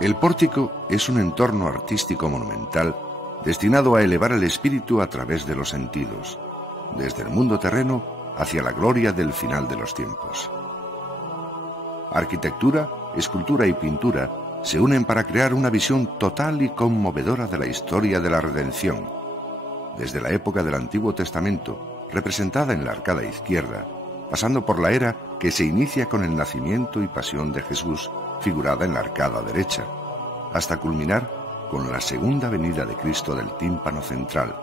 El pórtico es un entorno artístico monumental destinado a elevar el espíritu a través de los sentidos, desde el mundo terreno hacia la gloria del final de los tiempos. Arquitectura, escultura y pintura se unen para crear una visión total y conmovedora de la historia de la redención, desde la época del Antiguo Testamento, representada en la arcada izquierda, pasando por la era que se inicia con el nacimiento y pasión de Jesús, figurada en la arcada derecha, hasta culminar con la segunda venida de Cristo del tímpano central,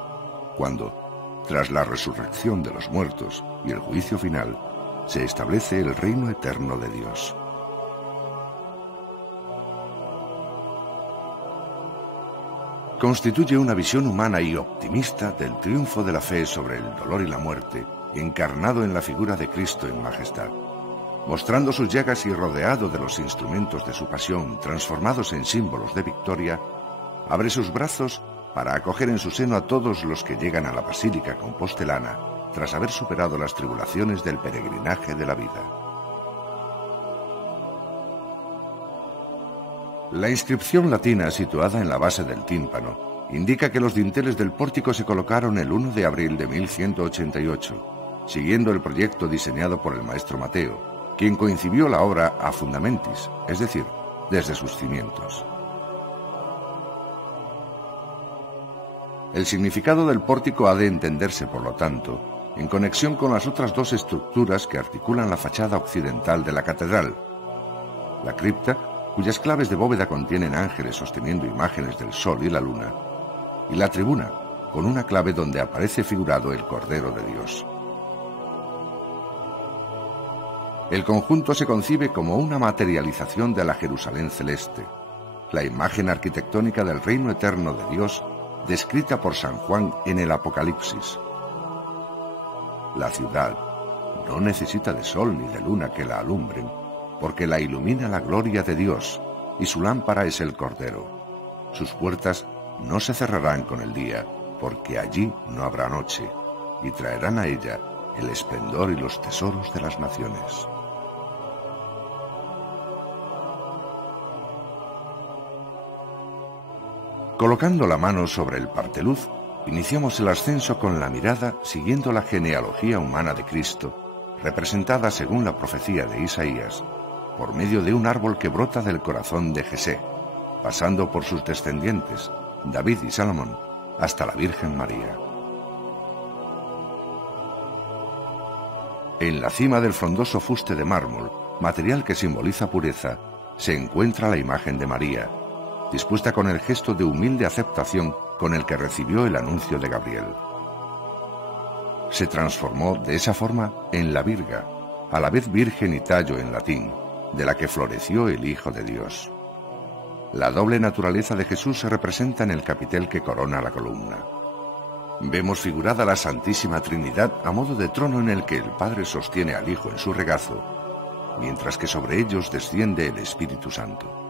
cuando, tras la resurrección de los muertos y el juicio final, se establece el reino eterno de Dios. Constituye una visión humana y optimista del triunfo de la fe sobre el dolor y la muerte, encarnado en la figura de Cristo en majestad. Mostrando sus llagas y rodeado de los instrumentos de su pasión transformados en símbolos de victoria, abre sus brazos para acoger en su seno a todos los que llegan a la Basílica Compostelana tras haber superado las tribulaciones del peregrinaje de la vida. La inscripción latina situada en la base del tímpano indica que los dinteles del pórtico se colocaron el 1 de abril de 1188, siguiendo el proyecto diseñado por el maestro Mateo, quien concibió la obra a fundamentis, es decir, desde sus cimientos. El significado del pórtico ha de entenderse, por lo tanto, en conexión con las otras dos estructuras que articulan la fachada occidental de la catedral: la cripta, cuyas claves de bóveda contienen ángeles sosteniendo imágenes del sol y la luna, y la tribuna, con una clave donde aparece figurado el Cordero de Dios. El conjunto se concibe como una materialización de la Jerusalén celeste, la imagen arquitectónica del reino eterno de Dios descrita por San Juan en el Apocalipsis. La ciudad no necesita de sol ni de luna que la alumbren, porque la ilumina la gloria de Dios, y su lámpara es el Cordero. Sus puertas no se cerrarán con el día, porque allí no habrá noche, y traerán a ella el esplendor y los tesoros de las naciones. Colocando la mano sobre el parteluz, iniciamos el ascenso con la mirada siguiendo la genealogía humana de Cristo, representada según la profecía de Isaías, por medio de un árbol que brota del corazón de Jesé, pasando por sus descendientes, David y Salomón, hasta la Virgen María. En la cima del frondoso fuste de mármol, material que simboliza pureza, se encuentra la imagen de María, dispuesta con el gesto de humilde aceptación con el que recibió el anuncio de Gabriel. Se transformó de esa forma en la Virga, a la vez virgen y tallo en latín, de la que floreció el Hijo de Dios. La doble naturaleza de Jesús se representa en el capitel que corona la columna. Vemos figurada la Santísima Trinidad a modo de trono en el que el Padre sostiene al Hijo en su regazo, mientras que sobre ellos desciende el Espíritu Santo.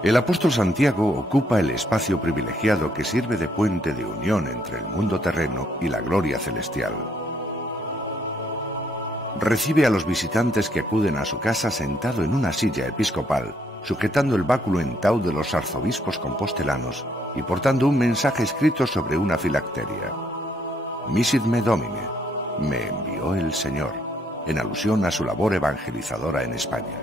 El apóstol Santiago ocupa el espacio privilegiado que sirve de puente de unión entre el mundo terreno y la gloria celestial. Recibe a los visitantes que acuden a su casa sentado en una silla episcopal, sujetando el báculo en tau de los arzobispos compostelanos y portando un mensaje escrito sobre una filacteria. Misit me Domine, me envió el Señor, en alusión a su labor evangelizadora en España.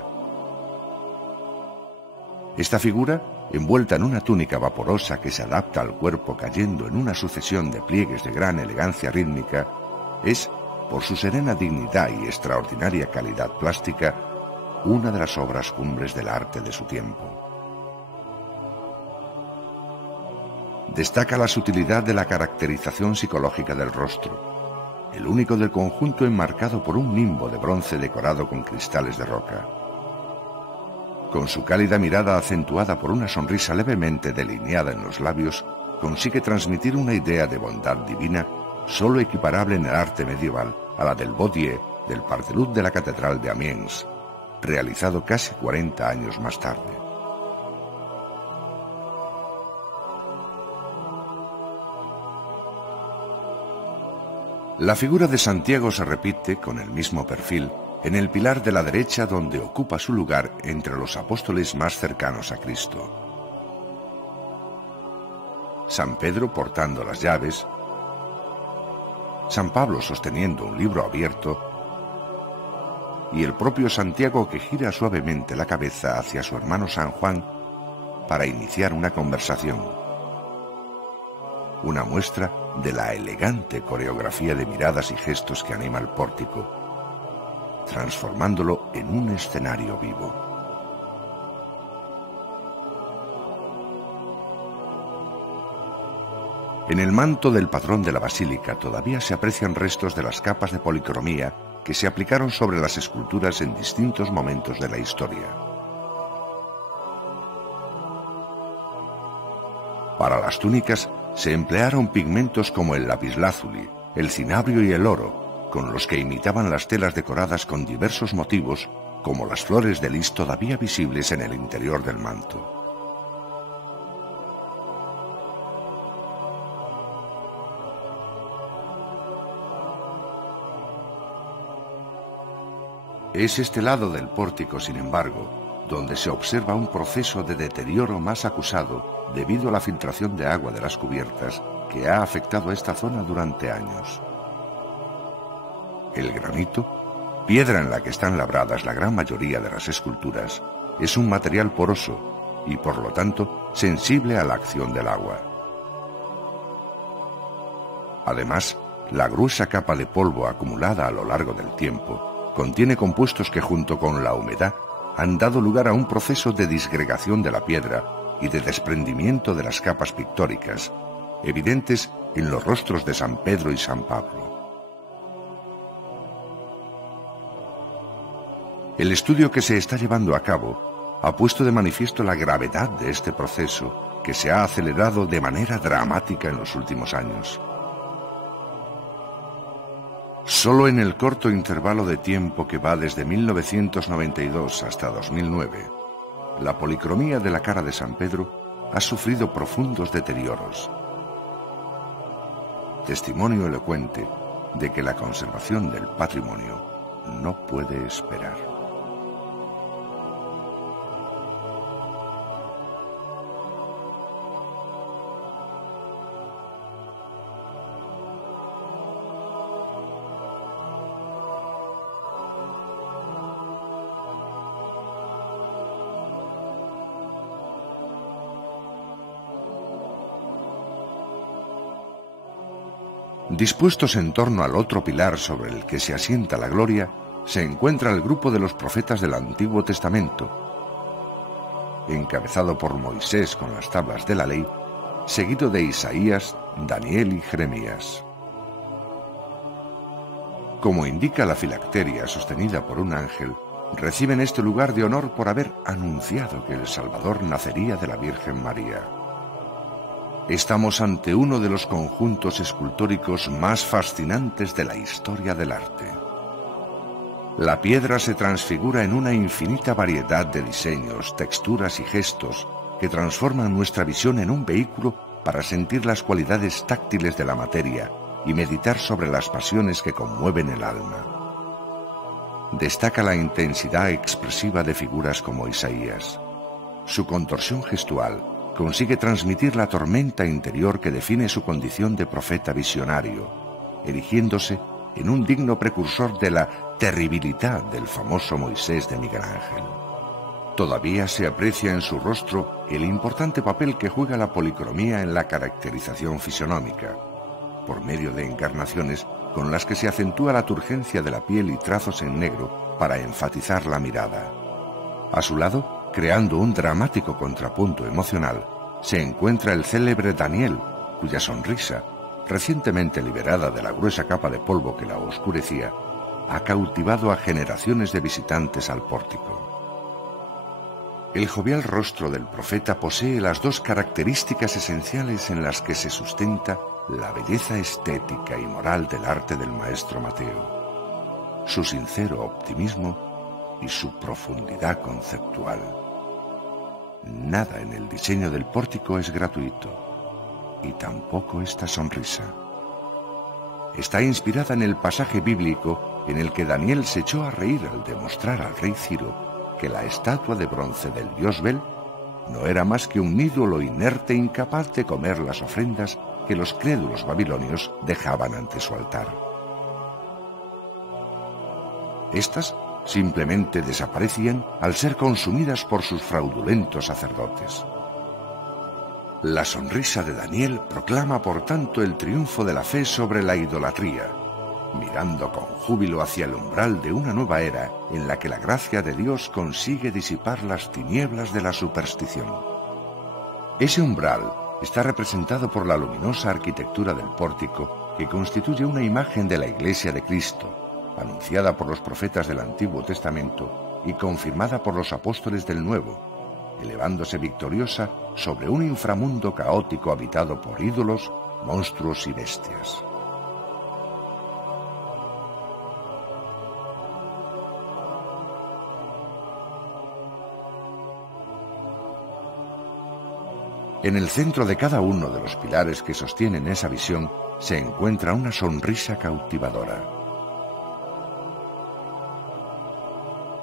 Esta figura, envuelta en una túnica vaporosa que se adapta al cuerpo cayendo en una sucesión de pliegues de gran elegancia rítmica, es, por su serena dignidad y extraordinaria calidad plástica, una de las obras cumbres del arte de su tiempo. Destaca la sutilidad de la caracterización psicológica del rostro, el único del conjunto enmarcado por un nimbo de bronce decorado con cristales de roca. Con su cálida mirada acentuada por una sonrisa levemente delineada en los labios, consigue transmitir una idea de bondad divina sólo equiparable en el arte medieval a la del Bodier del parteluz de la Catedral de Amiens, realizado casi 40 años más tarde. La figura de Santiago se repite con el mismo perfil en el pilar de la derecha, donde ocupa su lugar entre los apóstoles más cercanos a Cristo. San Pedro portando las llaves, San Pablo sosteniendo un libro abierto y el propio Santiago, que gira suavemente la cabeza hacia su hermano San Juan para iniciar una conversación. Una muestra de la elegante coreografía de miradas y gestos que anima el pórtico, transformándolo en un escenario vivo. En el manto del patrón de la basílica todavía se aprecian restos de las capas de policromía que se aplicaron sobre las esculturas en distintos momentos de la historia. Para las túnicas se emplearon pigmentos como el lapislázuli, el cinabrio y el oro, con los que imitaban las telas decoradas con diversos motivos, como las flores de lis todavía visibles en el interior del manto. Es este lado del pórtico, sin embargo, donde se observa un proceso de deterioro más acusado debido a la filtración de agua de las cubiertas que ha afectado a esta zona durante años. El granito, piedra en la que están labradas la gran mayoría de las esculturas, es un material poroso y, por lo tanto, sensible a la acción del agua. Además, la gruesa capa de polvo acumulada a lo largo del tiempo contiene compuestos que, junto con la humedad, han dado lugar a un proceso de disgregación de la piedra y de desprendimiento de las capas pictóricas, evidentes en los rostros de San Pedro y San Pablo. El estudio que se está llevando a cabo ha puesto de manifiesto la gravedad de este proceso, que se ha acelerado de manera dramática en los últimos años. Solo en el corto intervalo de tiempo que va desde 1992 hasta 2009, la policromía de la cara de San Pedro ha sufrido profundos deterioros. Testimonio elocuente de que la conservación del patrimonio no puede esperar. Dispuestos en torno al otro pilar sobre el que se asienta la gloria, se encuentra el grupo de los profetas del Antiguo Testamento, encabezado por Moisés con las tablas de la ley, seguido de Isaías, Daniel y Jeremías. Como indica la filacteria sostenida por un ángel, reciben este lugar de honor por haber anunciado que el Salvador nacería de la Virgen María. Estamos ante uno de los conjuntos escultóricos más fascinantes de la historia del arte. La piedra se transfigura en una infinita variedad de diseños, texturas y gestos que transforman nuestra visión en un vehículo para sentir las cualidades táctiles de la materia y meditar sobre las pasiones que conmueven el alma. Destaca la intensidad expresiva de figuras como Isaías. Su contorsión gestual consigue transmitir la tormenta interior que define su condición de profeta visionario, erigiéndose en un digno precursor de la terribilidad del famoso Moisés de Miguel Ángel. Todavía se aprecia en su rostro el importante papel que juega la policromía en la caracterización fisionómica, por medio de encarnaciones con las que se acentúa la turgencia de la piel y trazos en negro para enfatizar la mirada. A su lado, creando un dramático contrapunto emocional, se encuentra el célebre Daniel, cuya sonrisa, recientemente liberada de la gruesa capa de polvo que la oscurecía, ha cautivado a generaciones de visitantes al pórtico. El jovial rostro del profeta posee las dos características esenciales en las que se sustenta la belleza estética y moral del arte del maestro Mateo, su sincero optimismo y su profundidad conceptual. Nada en el diseño del pórtico es gratuito, y tampoco esta sonrisa. está inspirada en el pasaje bíblico en el que Daniel se echó a reír al demostrar al rey Ciro que la estatua de bronce del dios Bel no era más que un ídolo inerte incapaz de comer las ofrendas que los crédulos babilonios dejaban ante su altar. Estas simplemente desaparecían al ser consumidas por sus fraudulentos sacerdotes. La sonrisa de Daniel proclama por tanto el triunfo de la fe sobre la idolatría, mirando con júbilo hacia el umbral de una nueva era en la que la gracia de Dios consigue disipar las tinieblas de la superstición. Ese umbral está representado por la luminosa arquitectura del pórtico que constituye una imagen de la Iglesia de Cristo, anunciada por los profetas del Antiguo Testamento y confirmada por los apóstoles del Nuevo, elevándose victoriosa sobre un inframundo caótico habitado por ídolos, monstruos y bestias. En el centro de cada uno de los pilares que sostienen esa visión se encuentra una sonrisa cautivadora.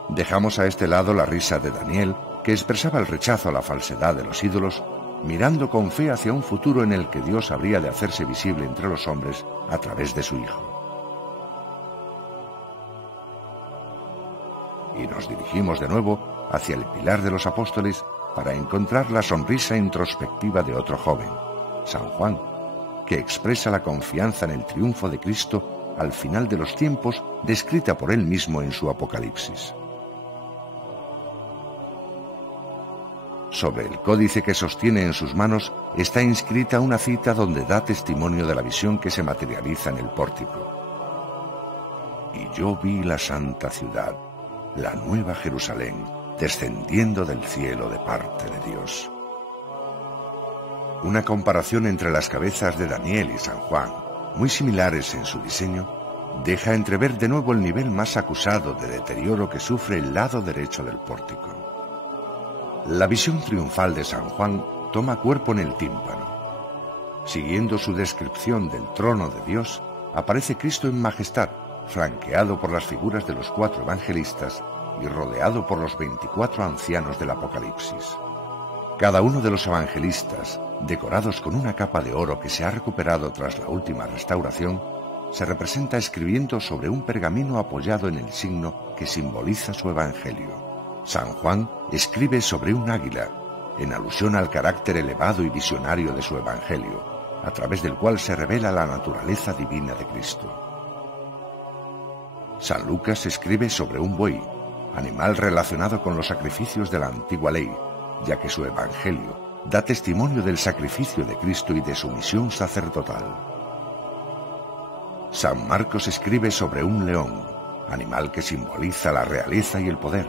Dejamos a este lado la risa de Daniel, que expresaba el rechazo a la falsedad de los ídolos, mirando con fe hacia un futuro en el que Dios habría de hacerse visible entre los hombres a través de su Hijo. Y nos dirigimos de nuevo hacia el pilar de los apóstoles para encontrar la sonrisa introspectiva de otro joven, San Juan, que expresa la confianza en el triunfo de Cristo al final de los tiempos, descrita por él mismo en su Apocalipsis. Sobre el códice que sostiene en sus manos está inscrita una cita donde da testimonio de la visión que se materializa en el pórtico. Y yo vi la santa ciudad, la nueva Jerusalén, descendiendo del cielo de parte de Dios. Una comparación entre las cabezas de Daniel y San Juan, muy similares en su diseño, deja entrever de nuevo el nivel más acusado de deterioro que sufre el lado derecho del pórtico. La visión triunfal de San Juan toma cuerpo en el tímpano. Siguiendo su descripción del trono de Dios, aparece Cristo en majestad, flanqueado por las figuras de los 4 evangelistas y rodeado por los 24 ancianos del Apocalipsis. Cada uno de los evangelistas, decorados con una capa de oro que se ha recuperado tras la última restauración, se representa escribiendo sobre un pergamino apoyado en el signo que simboliza su evangelio. San Juan escribe sobre un águila, en alusión al carácter elevado y visionario de su evangelio, a través del cual se revela la naturaleza divina de Cristo. San Lucas escribe sobre un buey, animal relacionado con los sacrificios de la antigua ley, ya que su evangelio da testimonio del sacrificio de Cristo y de su misión sacerdotal. San Marcos escribe sobre un león, animal que simboliza la realeza y el poder,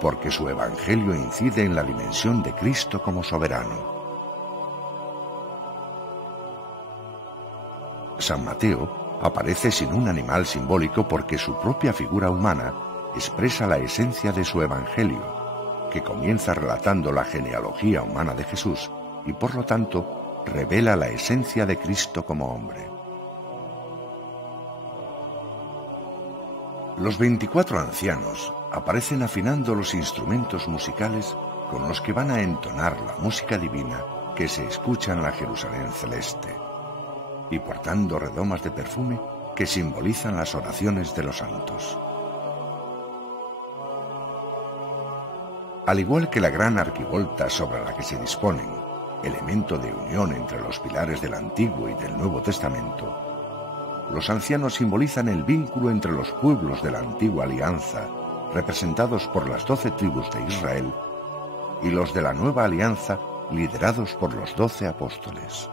porque su evangelio incide en la dimensión de Cristo como soberano. San Mateo aparece sin un animal simbólico porque su propia figura humana expresa la esencia de su evangelio, que comienza relatando la genealogía humana de Jesús y por lo tanto revela la esencia de Cristo como hombre. Los 24 ancianos aparecen afinando los instrumentos musicales con los que van a entonar la música divina que se escucha en la Jerusalén celeste, y portando redomas de perfume que simbolizan las oraciones de los santos. Al igual que la gran arquivolta sobre la que se disponen, elemento de unión entre los pilares del Antiguo y del Nuevo Testamento, los ancianos simbolizan el vínculo entre los pueblos de la antigua alianza, representados por las 12 tribus de Israel, y los de la nueva alianza, liderados por los 12 apóstoles.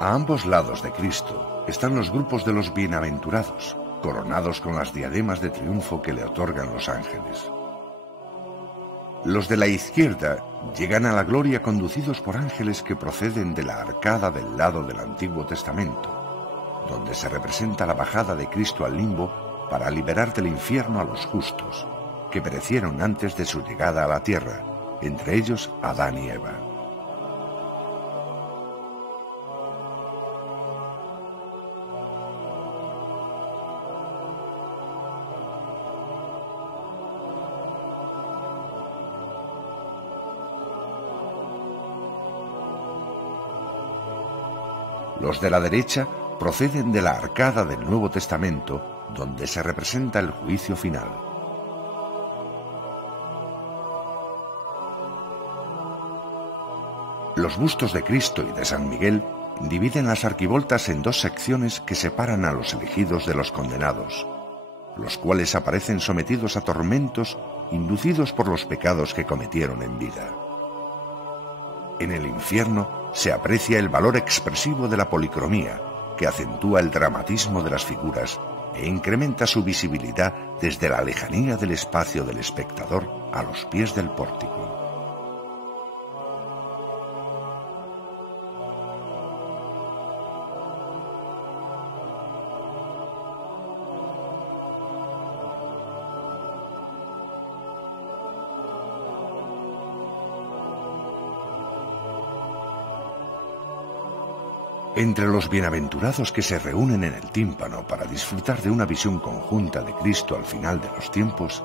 A ambos lados de Cristo están los grupos de los bienaventurados, coronados con las diademas de triunfo que le otorgan los ángeles. Los de la izquierda llegan a la gloria conducidos por ángeles que proceden de la arcada del lado del Antiguo Testamento, donde se representa la bajada de Cristo al limbo para liberar del infierno a los justos, que perecieron antes de su llegada a la tierra, entre ellos Adán y Eva. Los de la derecha proceden de la arcada del Nuevo Testamento, donde se representa el juicio final. Los bustos de Cristo y de San Miguel dividen las arquivoltas en dos secciones que separan a los elegidos de los condenados, los cuales aparecen sometidos a tormentos inducidos por los pecados que cometieron en vida. En el infierno se aprecia el valor expresivo de la policromía, que acentúa el dramatismo de las figuras e incrementa su visibilidad desde la lejanía del espacio del espectador a los pies del pórtico. Entre los bienaventurados que se reúnen en el tímpano para disfrutar de una visión conjunta de Cristo al final de los tiempos,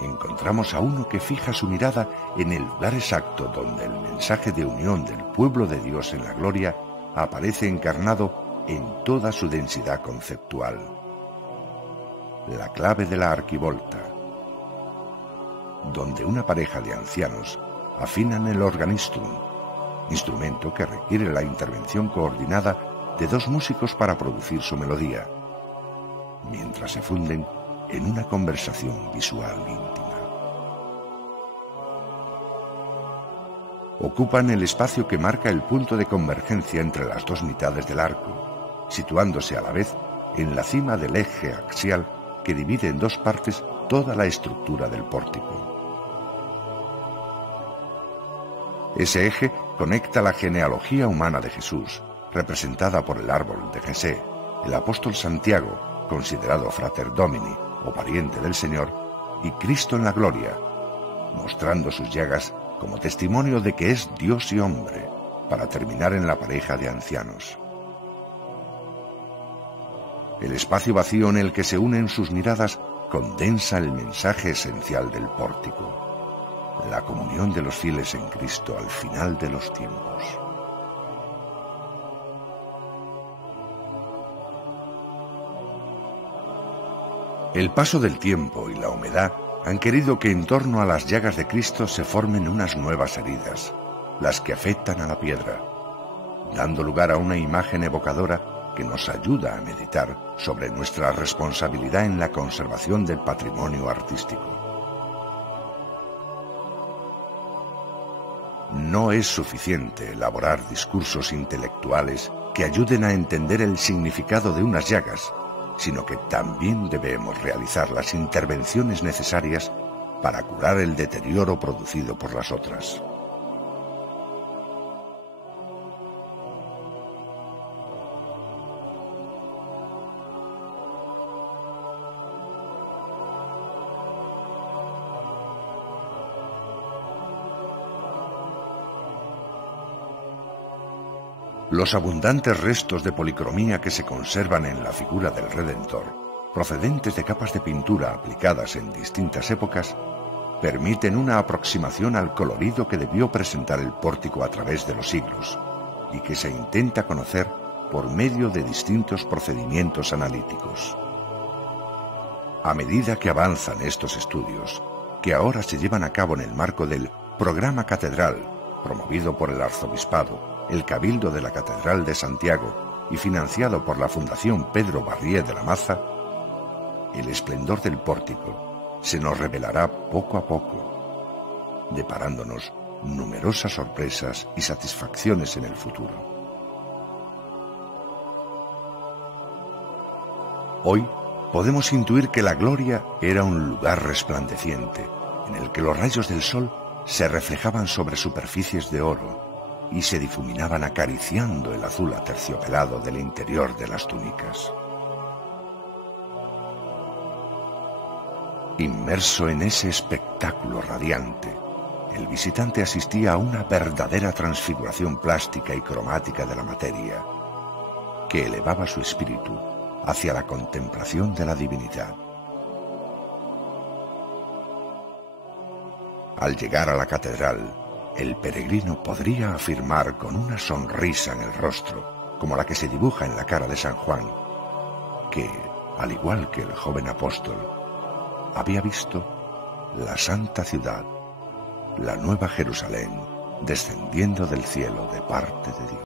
encontramos a uno que fija su mirada en el lugar exacto donde el mensaje de unión del pueblo de Dios en la gloria aparece encarnado en toda su densidad conceptual. La clave de la arquivolta, donde una pareja de ancianos afinan el organistum, instrumento que requiere la intervención coordinada de dos músicos para producir su melodía, mientras se funden en una conversación visual íntima. Ocupan el espacio que marca el punto de convergencia entre las dos mitades del arco, situándose a la vez en la cima del eje axial que divide en dos partes toda la estructura del pórtico. Ese eje conecta la genealogía humana de Jesús, representada por el árbol de Jesé, el apóstol Santiago, considerado frater Domini o pariente del Señor, y Cristo en la gloria, mostrando sus llagas como testimonio de que es Dios y hombre, para terminar en la pareja de ancianos. El espacio vacío en el que se unen sus miradas condensa el mensaje esencial del pórtico: la comunión de los fieles en Cristo al final de los tiempos. El paso del tiempo y la humedad han querido que en torno a las llagas de Cristo se formen unas nuevas heridas, las que afectan a la piedra, dando lugar a una imagen evocadora que nos ayuda a meditar sobre nuestra responsabilidad en la conservación del patrimonio artístico. No es suficiente elaborar discursos intelectuales que ayuden a entender el significado de unas llagas, sino que también debemos realizar las intervenciones necesarias para curar el deterioro producido por las otras. Los abundantes restos de policromía que se conservan en la figura del Redentor, procedentes de capas de pintura aplicadas en distintas épocas, permiten una aproximación al colorido que debió presentar el pórtico a través de los siglos, y que se intenta conocer por medio de distintos procedimientos analíticos. A medida que avanzan estos estudios, que ahora se llevan a cabo en el marco del Programa Catedral, promovido por el Arzobispado, el Cabildo de la Catedral de Santiago y financiado por la Fundación Pedro Barrié de la Maza, el esplendor del pórtico se nos revelará poco a poco, deparándonos numerosas sorpresas y satisfacciones en el futuro. Hoy podemos intuir que la gloria era un lugar resplandeciente, en el que los rayos del sol se reflejaban sobre superficies de oro y se difuminaban acariciando el azul aterciopelado del interior de las túnicas. Inmerso en ese espectáculo radiante, el visitante asistía a una verdadera transfiguración plástica y cromática de la materia, que elevaba su espíritu hacia la contemplación de la divinidad. Al llegar a la catedral, el peregrino podría afirmar con una sonrisa en el rostro, como la que se dibuja en la cara de San Juan, que, al igual que el joven apóstol, había visto la santa ciudad, la nueva Jerusalén, descendiendo del cielo de parte de Dios.